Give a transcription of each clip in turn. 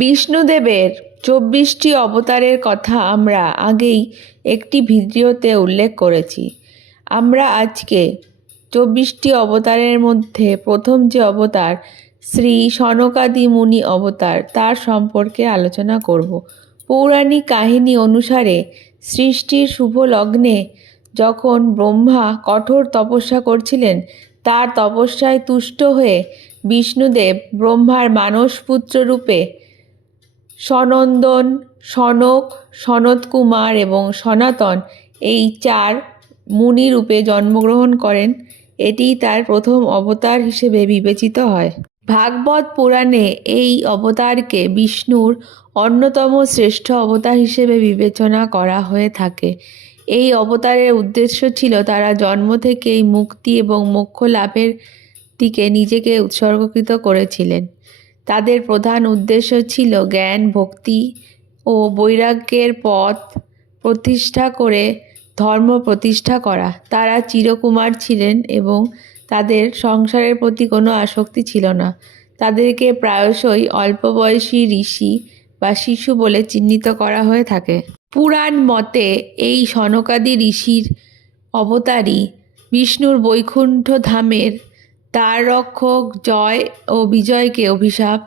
বিষ্ণুদেবের ২৪টি অবতারের কথা আমরা আগেই একটি ভিডিওতে উল্লেখ করেছি। আমরা আজকে ২৪টি অবতারের মধ্যে প্রথম যে অবতার শ্রী সনকাদি মুনি অবতার তার সম্পর্কে আলোচনা করব। পৌরাণিক কাহিনী অনুসারে সৃষ্টির শুভ লগ্নে যখন ব্রহ্মা কঠোর তপস্যা করছিলেন, তার তপস্যায় তুষ্ট হয়ে বিষ্ণুদেব ব্রহ্মার মানসপুত্র রূপে সনন্দন, সনক, সনৎকুমার এবং সনাতন এই ৪ মুনি রূপে জন্মগ্রহণ করেন। এটিই তার প্রথম অবতার হিসেবে বিবেচিত হয়। ভাগবত পুরাণে এই অবতারকে বিষ্ণুর অন্যতম শ্রেষ্ঠ অবতার হিসেবে বিবেচনা করা হয়ে থাকে। এই অবতারের উদ্দেশ্য ছিল তারা জন্ম থেকেই মুক্তি এবং মোক্ষ লাভের দিকে নিজেকে উৎসর্গকৃত করেছিলেন। তাদের প্রধান উদ্দেশ্য ছিল জ্ঞান, ভক্তি ও বৈরাগ্যের পথ প্রতিষ্ঠা করে ধর্ম প্রতিষ্ঠা করা। তারা চিরকুমার ছিলেন এবং তাদের সংসারের প্রতি কোনো আসক্তি ছিল না। তাদেরকে প্রায়শই অল্প বয়সী ঋষি বা শিশু বলে চিহ্নিত করা হয়ে থাকে। পুরাণ মতে এই সনকাদি ঋষির অবতারই বিষ্ণুর বৈকুণ্ঠ ধামের দ্বার রক্ষক জয় ও বিজয়কে অভিশাপ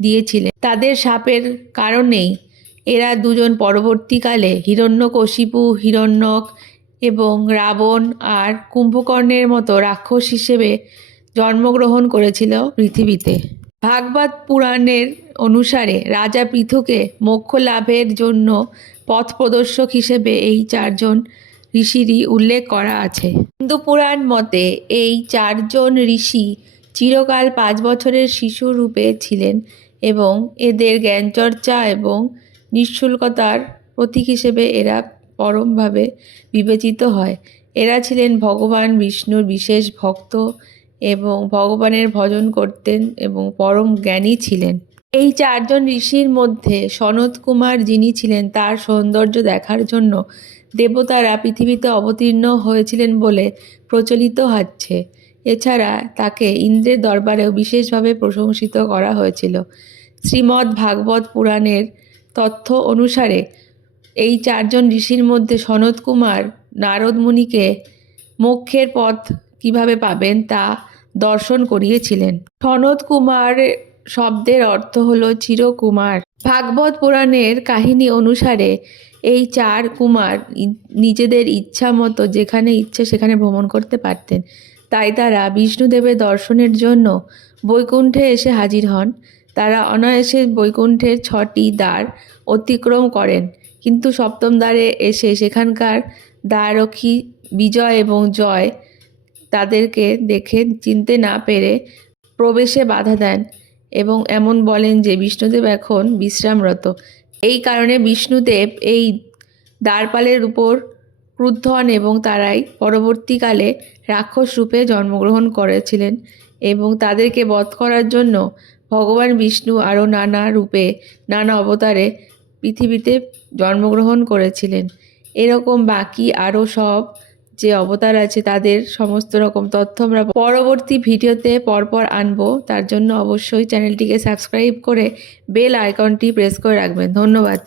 দিয়েছিলেন। তাদের শাপের কারণেই এরা দুজন পরবর্তীকালে হিরণ্যকশিপু, হিরণ্যক এবং রাবণ আর কুম্ভকর্ণের মতো রাক্ষস হিসেবে জন্মগ্রহণ করেছিল পৃথিবীতে। ভাগবত পুরাণের অনুসারে রাজা পৃথুকে মোক্ষ লাভের জন্য পথ প্রদর্শক হিসেবে এই ৪ জন ঋষিরই উল্লেখ করা আছে। হিন্দু পুরাণ মতে এই ৪ জন ঋষি চিরকাল ৫ বছরের শিশু রূপে ছিলেন এবং এদের জ্ঞানচর্চা এবং নিঃশুল্কতার প্রতীক হিসেবে এরা পরমভাবে বিবেচিত হয়। এরা ছিলেন ভগবান বিষ্ণুর বিশেষ ভক্ত এবং ভগবানের ভজন করতেন এবং পরম জ্ঞানী ছিলেন। এই ৪ জন ঋষির মধ্যে সনৎকুমার, যিনি ছিলেন তার সৌন্দর্য দেখার জন্য দেবতারা পৃথিবীতে অবতীর্ণ হয়েছিলেন বলে প্রচলিত আছে। এছাড়া তাকে ইন্দ্রের দরবারেও বিশেষভাবে প্রশংসিত করা হয়েছিল। শ্রীমদ্ ভাগবত পুরাণের তথ্য অনুসারে এই ৪ জন ঋষির মধ্যে সনৎকুমার নারদ মুনিকে মোক্ষের পথ কিভাবে পাবেন তা দর্শন করিয়েছিলেন। সনৎকুমার শব্দের অর্থ হলো চিরকুমার। ভাগবত পুরাণের কাহিনী অনুসারে এই ৪ কুমার নিজেদের ইচ্ছা মতো যেখানে ইচ্ছে সেখানে ভ্রমণ করতে পারতেন। তাই তারা বিষ্ণুদেবের দর্শনের জন্য বৈকুণ্ঠে এসে হাজির হন। তারা অনায়াসে বৈকুণ্ঠের ৬টি দ্বার অতিক্রম করেন, কিন্তু ৭ম দ্বারে এসে সেখানকার দ্বাররক্ষী বিজয় এবং জয় তাদেরকে দেখে চিনতে না পেরে প্রবেশে বাধা দেন এবং এমন বলেন যে বিষ্ণুদেব এখন বিশ্রামরত। এই কারণে বিষ্ণুদেব এই দ্বারপালের উপর ক্রুদ্ধ হন এবং তারাই পরবর্তীকালে রাক্ষস রূপে জন্মগ্রহণ করেছিলেন এবং তাদেরকে বধ করার জন্য ভগবান বিষ্ণু আরও নানা রূপে নানা অবতারে পৃথিবীতে জন্মগ্রহণ করেছিলেন। এরকম বাকি আরও সব যে অবতার আছে তাদের সমস্ত রকম তথ্য আমরা পরবর্তী ভিডিওতে পরপর আনবো। তার জন্য অবশ্যই চ্যানেলটিকে সাবস্ক্রাইব করে বেল আইকনটি প্রেস করে রাখবেন। ধন্যবাদ।